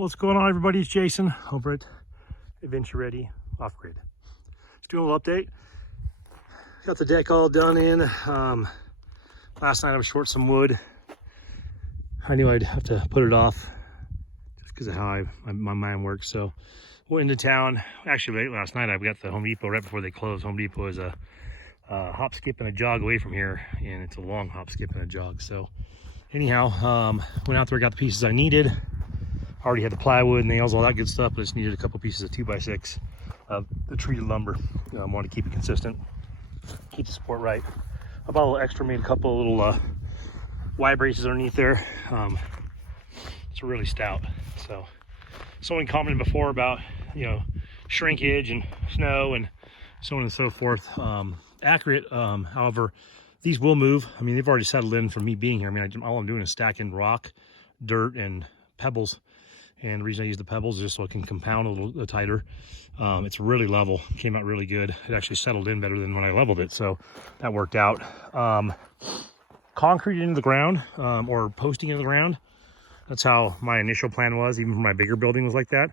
What's going on, everybody? It's Jason over at Adventure Ready Off Grid. Just doing a little update. Got the deck all done in. Last night I was short some wood. I knew I'd have to put it off just because of how my mind works. So went into town. Actually, late last night I got the Home Depot right before they closed. Home Depot is a hop, skip, and a jog away from here, and it's a long hop, skip, and a jog. So anyhow, went out there, got the pieces I needed. Already had the plywood, nails, all that good stuff, but just needed a couple pieces of 2x6 of the treated lumber. Wanted to keep it consistent, keep the support right. I bought a little extra, made a couple of little Y braces underneath there. It's really stout. So someone commented before about, shrinkage and snow and so on and so forth. Accurate, however, these will move. I mean, they've already settled in from me being here. I mean, all I'm doing is stacking rock, dirt, and pebbles. And the reason I use the pebbles is just so it can compound a little tighter. It's really level, came out really good. It actually settled in better than when I leveled it, so that worked out. Concrete into the ground, or posting into the ground. That's how my initial plan was, even for my bigger building was like that.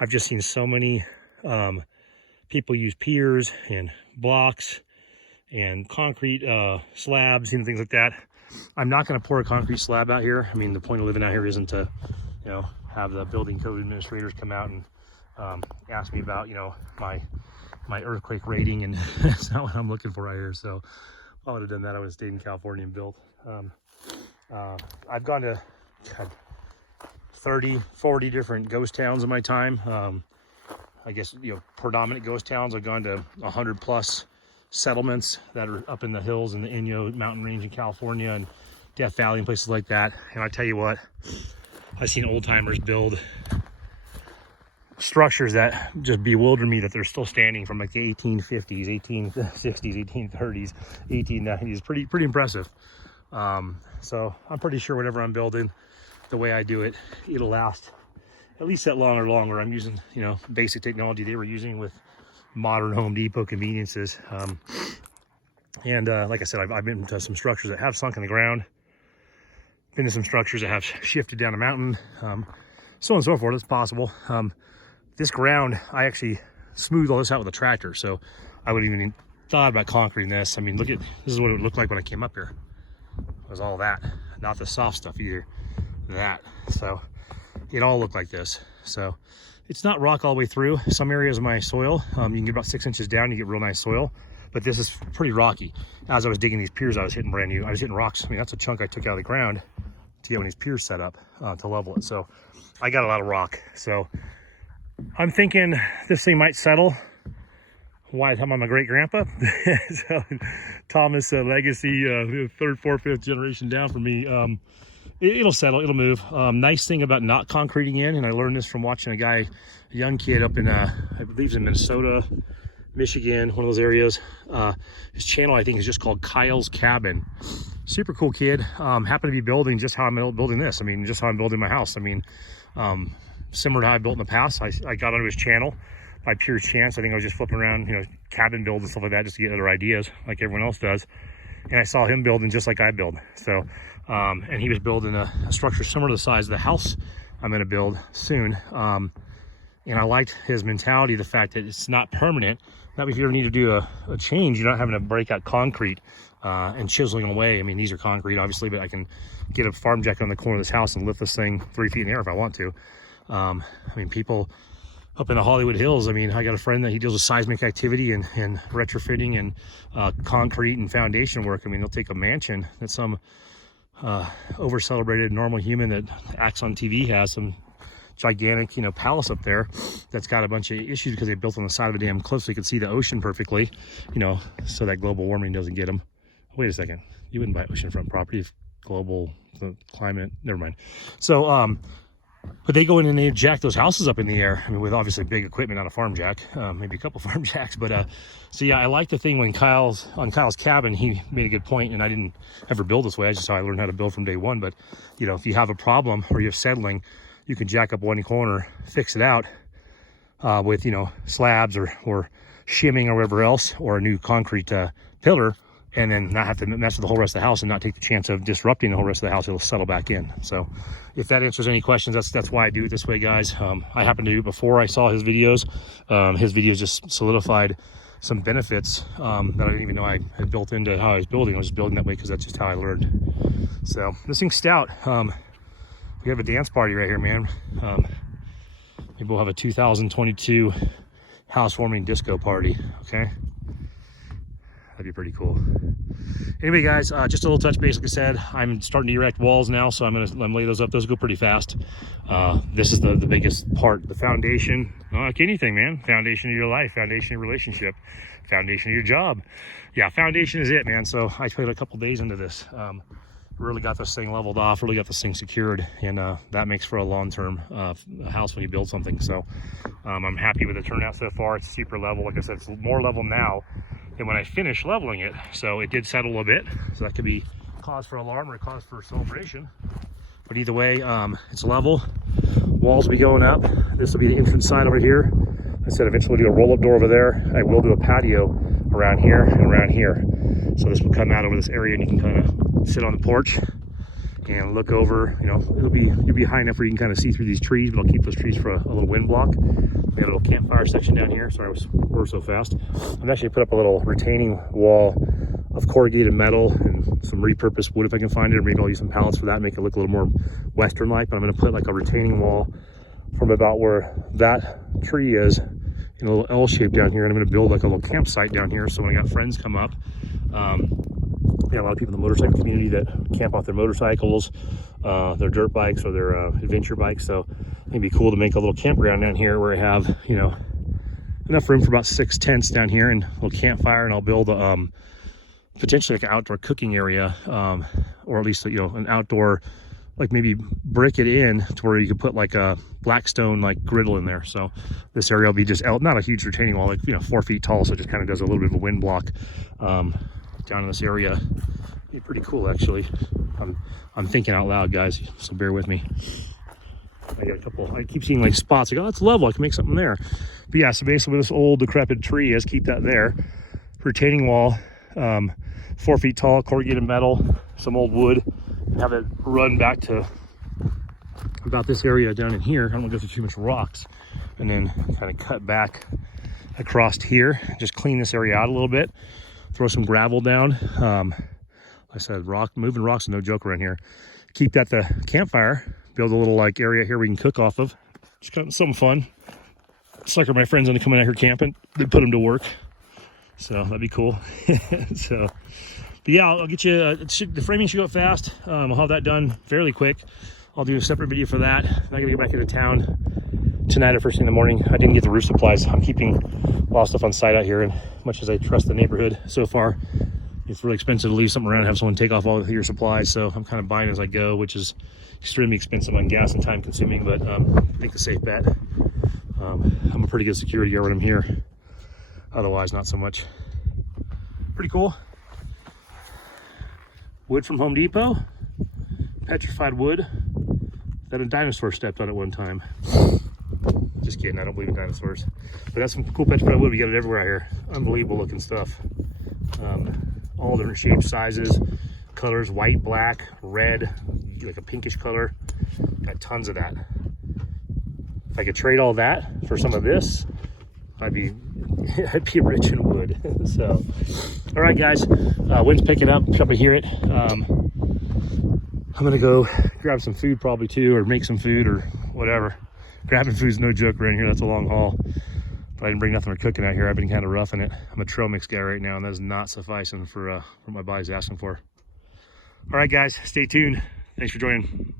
I've just seen so many people use piers and blocks and concrete slabs and things like that. I'm not gonna pour a concrete slab out here. I mean, the point of living out here isn't to, have the building code administrators come out and ask me about, my earthquake rating, and that's not what I'm looking for right here. So if I would have done that, I would have stayed in California and built. I've gone to 30, 40 different ghost towns in my time. I guess, predominant ghost towns. I've gone to 100 plus settlements that are up in the hills in the Inyo mountain range in California and Death Valley and places like that. And I tell you what, I've seen old timers build structures that just bewilder me that they're still standing from like the 1850s, 1860s, 1830s, 1890s. Pretty impressive. So I'm pretty sure whatever I'm building, the way I do it, it'll last at least that long or longer. I'm using, basic technology they were using with modern Home Depot conveniences. And like I said, I've been to some structures that have sunk in the ground. Been to some structures that have shifted down a mountain, so on and so forth. It's possible. This ground, I actually smoothed all this out with a tractor, so I wouldn't even thought about concreting this. I mean, this is what it would look like when I came up here. It was all that, not the soft stuff either. That, so it all looked like this. So it's not rock all the way through. Some areas of my soil, you can get about 6 inches down, you get real nice soil. But this is pretty rocky. As I was digging these piers, I was hitting rocks. I mean, that's a chunk I took out of the ground to get one of these piers set up to level it. So I got a lot of rock. So I'm thinking this thing might settle. Why? I'm my great grandpa. So Thomas legacy, third, fourth, fifth generation down from me. It'll settle, it'll move. Nice thing about not concreting in, and I learned this from watching a young kid up in, I believe he's in Minnesota, Michigan, one of those areas. His channel, I think, is just called Kyle's Cabin. Super cool kid. Happened to be building just how I'm building this. I mean, just how I'm building my house. I mean, similar to how I built in the past. I got onto his channel by pure chance. I think I was just flipping around, cabin builds and stuff like that, just to get other ideas like everyone else does. And I saw him building just like I build. So, and he was building a structure similar to the size of the house I'm going to build soon. And I liked his mentality, the fact that it's not permanent. That if you ever need to do a change, you're not having to break out concrete and chiseling away. I mean, these are concrete, obviously, but I can get a farm jack on the corner of this house and lift this thing 3 feet in the air if I want to. I mean, people up in the Hollywood Hills, I mean, I got a friend that he deals with seismic activity and retrofitting and concrete and foundation work. I mean, they'll take a mansion that some over-celebrated normal human that acts on TV has, some gigantic, palace up there that's got a bunch of issues because they built on the side of a damn cliff so you could see the ocean perfectly, so that global warming doesn't get them. Wait a second, you wouldn't buy oceanfront property if the climate, never mind. So, but they go in and they jack those houses up in the air. I mean, with obviously big equipment, not a farm jack, maybe a couple farm jacks. But so yeah, I like the thing when on Kyle's Cabin, he made a good point, and I didn't ever build this way. That's just how I learned how to build from day one. But if you have a problem or you have settling, you can jack up one corner, fix it out with slabs or shimming or whatever else, or a new concrete pillar, and then not have to mess with the whole rest of the house and not take the chance of disrupting the whole rest of the house. It'll settle back in. So if that answers any questions, that's why I do it this way, guys. I happened to do it before I saw his videos. His videos just solidified some benefits that I didn't even know I had built into how I was building. I was just building that way because that's just how I learned. So this thing's stout. We have a dance party right here, man. Maybe we'll have a 2022 housewarming disco party, okay? That'd be pretty cool. Anyway, guys, just a little touch base. Like I said, I'm starting to erect walls now, so I'm gonna lay those up. Those go pretty fast. This is the biggest part, the foundation. Like anything, man. Foundation of your life, foundation of your relationship, foundation of your job. Yeah, foundation is it, man. So I put a couple days into this. Really got this thing leveled off, really got this thing secured, and that makes for a long-term house when you build something. So I'm happy with the turnout so far. It's super level. Like I said, it's more level now than when I finished leveling it. So it did settle a bit, so that could be cause for alarm or cause for celebration. But either way, it's level. Walls will be going up. This will be the entrance side over here. I said eventually we'll do a roll-up door over there. I will do a patio around here and around here. So this will come out over this area, and you can kind of sit on the porch and look over. You know, it'll be high enough where you can kind of see through these trees, but I'll keep those trees for a little wind block. We have a little campfire section down here. Sorry, we're so fast. I've actually put up a little retaining wall of corrugated metal and some repurposed wood if I can find it, or maybe I'll use some pallets for that, make it look a little more Western-like. But I'm going to put like a retaining wall from about where that tree is in a little L shape down here, and I'm going to build like a little campsite down here. So when I got friends come up, we got a lot of people in the motorcycle community that camp off their motorcycles, their dirt bikes, or their adventure bikes. So it'd be cool to make a little campground down here where I have, you know, enough room for about 6 tents down here and a little campfire, and I'll build potentially like an outdoor cooking area, or at least, you know, an outdoor, like maybe brick it in to where you could put like a Blackstone like griddle in there. So this area will be just not a huge retaining wall, like, you know, 4 feet tall, so it just kind of does a little bit of a wind block down in this area. It'd be pretty cool, actually. I'm thinking out loud, guys, so bear with me. I got a couple, I keep seeing like spots, like, oh, that's level, I can make something there. But yeah, so basically this old decrepit tree is, keep that there. Retaining wall, 4 feet tall, corrugated metal, some old wood, and have it run back to about this area down in here. I don't want to go through too much rocks, and then kind of cut back across here, just clean this area out a little bit, throw some gravel down. Like I said, moving rocks is no joke around here. Keep that the campfire, build a little like area here we can cook off of. Just kind of something fun. Sucker my friends into coming out here camping, then put them to work. So that'd be cool. So, but yeah, I'll get you, the framing should go fast. I'll have that done fairly quick. I'll do a separate video for that. I'm not gonna get back into town tonight or first thing in the morning. I didn't get the roof supplies. I'm keeping a lot of stuff on site out here, and much as I trust the neighborhood so far, it's really expensive to leave something around and have someone take off all of your supplies. So I'm kind of buying as I go, which is extremely expensive on gas and time consuming, but I think the safe bet. I'm a pretty good security guard when I'm here. Otherwise, not so much. Pretty cool. Wood from Home Depot. Petrified wood that a dinosaur stepped on at one time. Just kidding, I don't believe in dinosaurs. But that's some cool petrified wood. We got it everywhere out here. Unbelievable looking stuff. All different shapes, sizes, colors, white, black, red, like a pinkish color. Got tons of that. If I could trade all that for some of this, I'd be rich in wood. So, all right, guys, wind's picking up. Probably hear it. I'm gonna go grab some food probably too, or make some food or whatever. Grabbing food's no joke around here. That's a long haul. But I didn't bring nothing for cooking out here. I've been kind of roughing it. I'm a trail mix guy right now, and that's not sufficing for what my body's asking for. All right, guys, stay tuned. Thanks for joining.